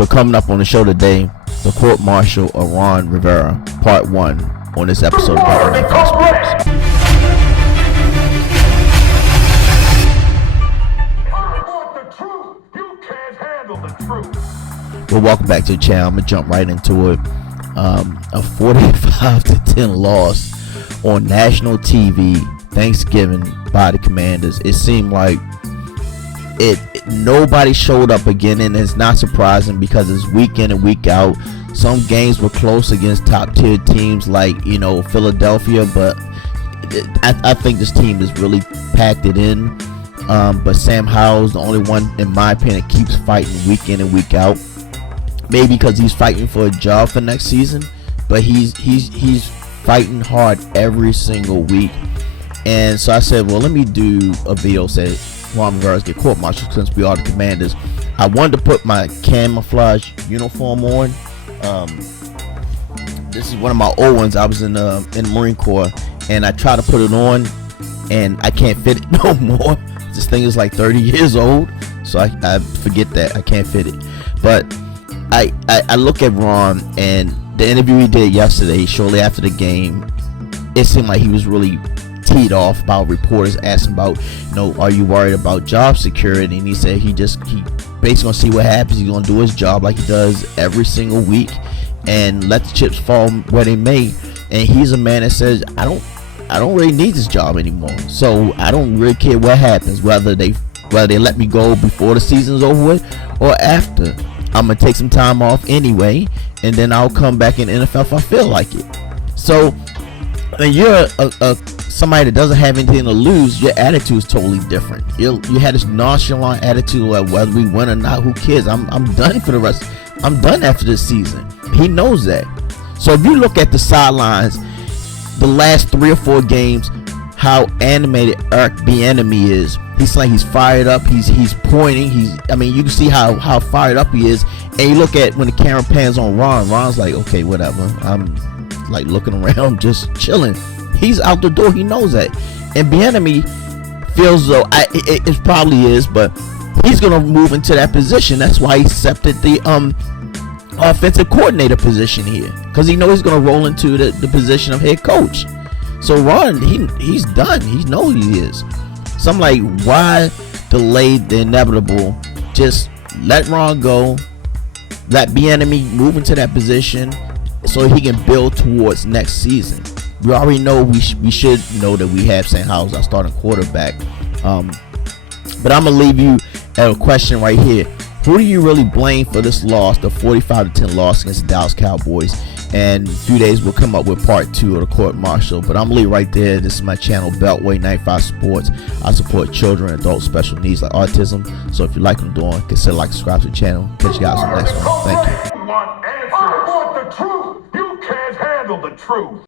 So coming up on the show today, the court martial of Ron Rivera, part 1 on this episode of Beltway Sports. Well, welcome back to the channel. I'm gonna jump right into it. A 45-10 loss on national TV Thanksgiving by the Commanders. It seemed like nobody showed up again, and it's not surprising because it's week in and week out. Some games were close against top tier teams like Philadelphia, but I think this team is really packed it in. But Sam Howell's the only one, in my opinion, that keeps fighting week in and week out. Maybe because he's fighting for a job for next season, but he's fighting hard every single week. And so I said, well, let me do a video say Ron Rivera's get court-martialed since we are the Commanders. I wanted to put my camouflage uniform on. This is one of my old ones. I was in the Marine Corps, and I tried to put it on, and I can't fit it no more. This thing is like 30 years old, so I forget that I can't fit it. But I look at Ron and the interview he did yesterday, shortly after the game. It seemed like he was really teed off about reporters asking about, are you worried about job security? And he said he basically gonna see what happens. He's gonna do his job like he does every single week and let the chips fall where they may. And he's a man that says, I don't really need this job anymore, so I don't really care what happens, whether they let me go before the season's over with or after. I'm gonna take some time off anyway, and then I'll come back in the NFL if I feel like it. So when you're somebody that doesn't have anything to lose, your attitude is totally different. You had this nonchalant attitude of whether we win or not, who cares? I'm done for the rest. I'm done after this season. He knows that. So if you look at the sidelines, the last 3 or 4 games, how animated Eric Bieniemy is. He's like, he's fired up. He's pointing. You can see how fired up he is. And you look at when the camera pans on Ron. Ron's like, okay, whatever. I'm like looking around, just chilling. He's out the door. He knows that. And Bieniemy feels though it probably is, but he's gonna move into that position. That's why he accepted the offensive coordinator position here, because he knows he's gonna roll into the position of head coach. So Ron, he's done. He knows he is. So I'm like, why delay the inevitable? Just let Ron go. Let Bieniemy move into that position so he can build towards next season. We already know we should know that we have Sam Howell as our starting quarterback. But I'm gonna leave you at a question right here. Who do you really blame for this loss, the 45-10 loss against the Dallas Cowboys? And in a few days, we'll come up with part 2 of the court martial. But I'm gonna leave right there. This is my channel, Beltway 95 Sports. I support children and adults with special needs like autism. So if you like what I'm doing, consider subscribe to the channel. Catch you guys on the next one. Thank you. I want the truth. You can't handle the truth.